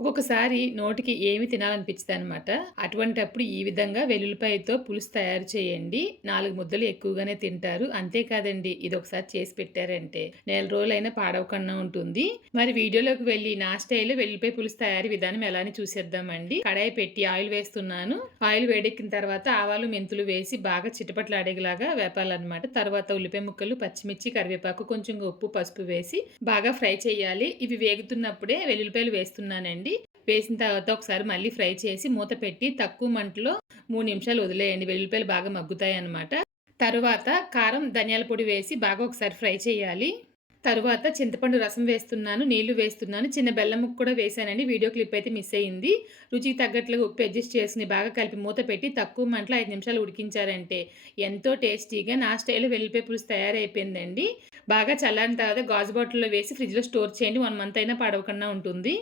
ఒక్కొక్కసారి నోటికి ఏమి తినాలనిపించదనమాట. అటువంటప్పుడు ఈ విధంగా వెల్లుల్లిపాయతో పులుసు తయారు చేయండి. 4 ముద్దలు ఎక్కువగానే తింటారు. అంతే కాదండి, ఇదొకసారి చేసి పెట్టారంటే నెల రోజులైనా పాడవకుండా ఉంటుంది. మరి వీడియోలోకి వెళ్ళి నా స్టైల్‌లో వెల్లుల్లిపాయ పులుసు తయారీ విధానం ఎలా అని చూసేద్దామండి. కడాయి పెట్టి ఆయిల్ వేస్తున్నాను. ఆయిల్ వేడెక్కిన తర్వాత ఆవాలు, మెంతులు వేసి బాగా చిటపటలాడేలాగా వేపాలన్నమాట. తర్వాత ఉల్లిపాయ ముక్కలు, పచ్చిమిర్చి, కరివేపాకు, కొంచెం ఉప్పు, పసుపు వేసి బాగా ఫ్రై చేయాలి. ఇవి వేగుతున్నప్పుడే వెల్లుల్లిపాయలు వేస్తున్నానండి. వేసిన తర్వాత ఒకసారి మళ్ళీ ఫ్రై చేసి మూత పెట్టి తక్కువ మంటలో 3 నిమిషాలు వదిలేయండి. వెల్లుల్లిపాయలు బాగా మగ్గుతాయన్నమాట. తరువాత కారం, ధనియాల పొడి వేసి బాగా ఒకసారి ఫ్రై చేయాలి. తరువాత చింతపండు రసం వేస్తున్నాను, నీళ్లు వేస్తున్నాను. చిన్న బెల్లం ముక్క కూడా వేశానండి. వీడియో క్లిప్ అయితే మిస్ అయింది. రుచికి తగ్గట్లుగా ఉప్పు అడ్జస్ట్ చేసుకొని బాగా కలిపి మూత పెట్టి తక్కువ మంటలో 5 నిమిషాలు ఉడికించారంటే ఎంతో టేస్టీగా నా స్టైల్‌లో వెల్లుల్లిపాయ పులుసు తయారైపోయిందండి. బాగా చల్లారిన తర్వాత గాజు బాటిల్‌లో వేసి ఫ్రిడ్జ్‌లో స్టోర్ చేయండి. 1 మంత్ అయినా పాడవకుండా ఉంటుంది.